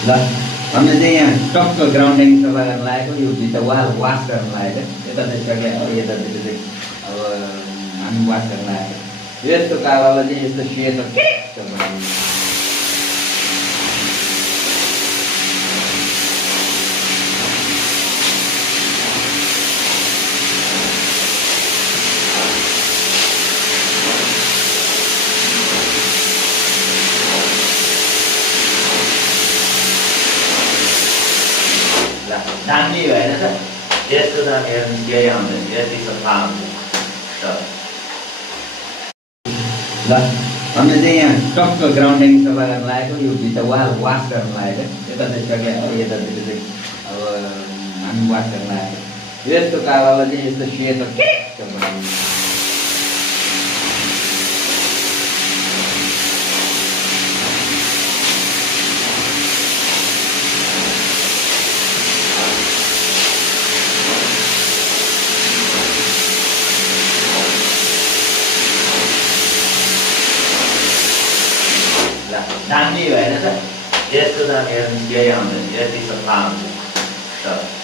ल हामीले चाहिँ यहाँ टक्क ग्राउन्डिङ सफा गर्न लागेको यो भित्र वाल वास गर्न लागेको यता चाहिँ सक्यो अब यतातिर चाहिँ अब हामी वास गर्न लागेको यस्तो कालोलाई चाहिँ यस्तो सेतो के दामी भएन त यस्तो त हेर्नु केही आउँदैन यति सफा हुन्छ ल हामीले चाहिँ यहाँ टक्क ग्राउन्डिङ सफा गर्न लागेको यो भित्र वाल वास गर्न लागेको यता चाहिँ सक्यो अब यतातिर चाहिँ अब हामी वास गर्न लागेको यस्तो कालोलाई चाहिँ यस्तो सेतो के दामी भएन त यस्तो त हेर्नु केही आउँदैन यति सफा हुन्छ